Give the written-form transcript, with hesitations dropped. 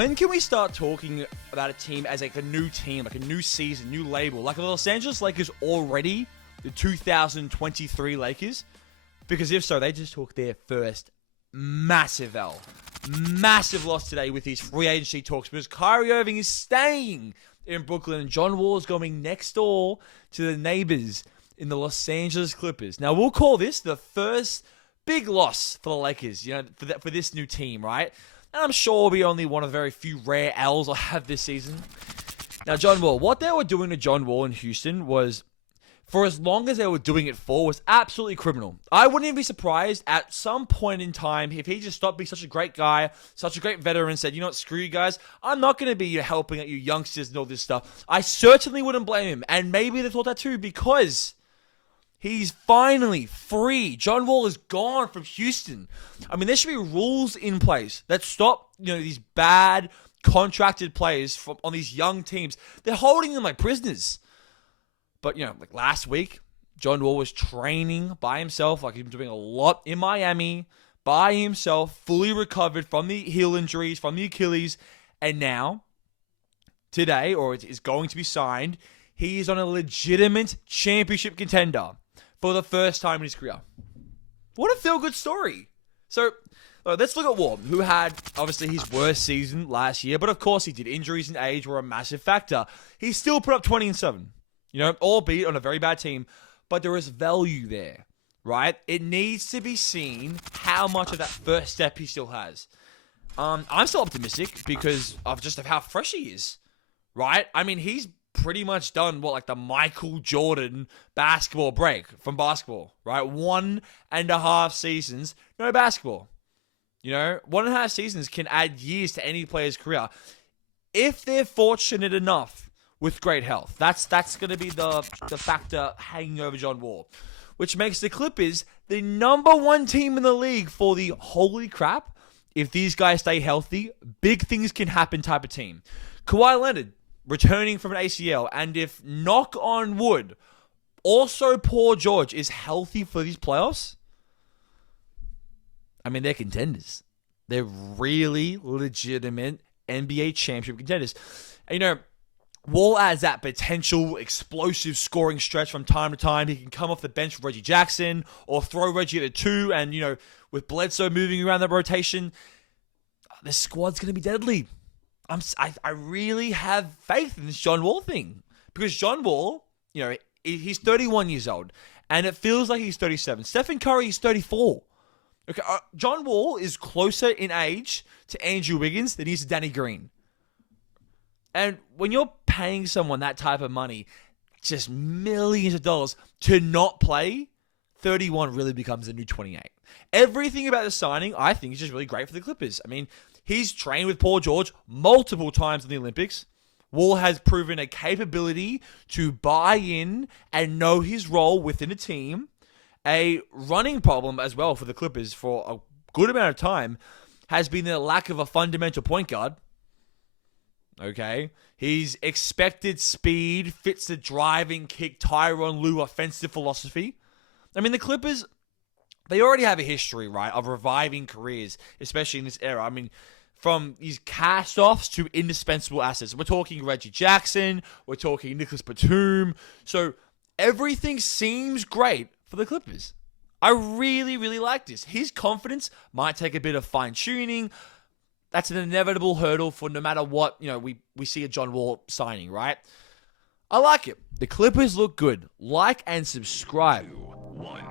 When can we start talking about a team as like a new team, like a new season, new label? Like the Los Angeles Lakers already the 2023 Lakers? Because if so, they just took their first massive L. Massive loss today with these free agency talks because Kyrie Irving is staying in Brooklyn and John Wall is going next door to the neighbors in the Los Angeles Clippers. Now, we'll call this the first big loss for the Lakers, for this new team, right? And I'm sure it'll be only one of the very few rare L's I'll have this season. Now, John Wall, what they were doing to John Wall in Houston was, for as long as they were doing it for, was absolutely criminal. I wouldn't even be surprised at some point in time if he just stopped being such a great guy, such a great veteran, and said, you know what, screw you guys. I'm not going to be helping out you youngsters and all this stuff. I certainly wouldn't blame him. And maybe they thought that too because he's finally free. John Wall is gone from Houston. I mean, there should be rules in place that stop, these bad contracted players on these young teams. They're holding them like prisoners. But, like last week, John Wall was training by himself, like he's been doing a lot in Miami, by himself, fully recovered from the heel injuries, from the Achilles. And now, today, or it is going to be signed, he is on a legitimate championship contender for the first time in his career. What a feel-good story. So, let's look at Wall, who had, obviously, his worst season last year. But, of course, he did. Injuries and age were a massive factor. He still put up 20 and 7. Albeit on a very bad team. But there is value there, right? It needs to be seen how much of that first step he still has. I'm still optimistic because of how fresh he is, right? I mean, he's pretty much done the Michael Jordan basketball break from basketball, right? 1.5 seasons, no basketball. 1.5 seasons can add years to any player's career if they're fortunate enough with great health. That's going to be the factor hanging over John Wall, which makes the Clippers the number 1 team in the league for the holy crap, if these guys stay healthy, big things can happen type of team. Kawhi Leonard returning from an ACL, and if, knock on wood, also Paul George is healthy for these playoffs, I mean, they're contenders. They're really legitimate NBA championship contenders. And, Wall adds that potential explosive scoring stretch from time to time. He can come off the bench for Reggie Jackson or throw Reggie at the 2. And, with Bledsoe moving around the rotation, the squad's going to be deadly. I really have faith in this John Wall thing. Because John Wall, he's 31 years old. And it feels like he's 37. Stephen Curry is 34. Okay, John Wall is closer in age to Andrew Wiggins than he is to Danny Green. And when you're paying someone that type of money, just millions of dollars, to not play, 31 really becomes the new 28. Everything about the signing, I think, is just really great for the Clippers. I mean, he's trained with Paul George multiple times in the Olympics. Wall has proven a capability to buy in and know his role within a team. A running problem as well for the Clippers for a good amount of time has been the lack of a fundamental point guard. Okay, his expected speed fits the driving kick Tyronn Lue offensive philosophy. I mean, the Clippers, they already have a history, right, of reviving careers, especially in this era. I mean, from these cast-offs to indispensable assets. We're talking Reggie Jackson, we're talking Nicholas Batum. So everything seems great for the Clippers. I really, really like this. His confidence might take a bit of fine-tuning. That's an inevitable hurdle for no matter what, we see a John Wall signing, right? I like it. The Clippers look good. Like and subscribe. 2, 1.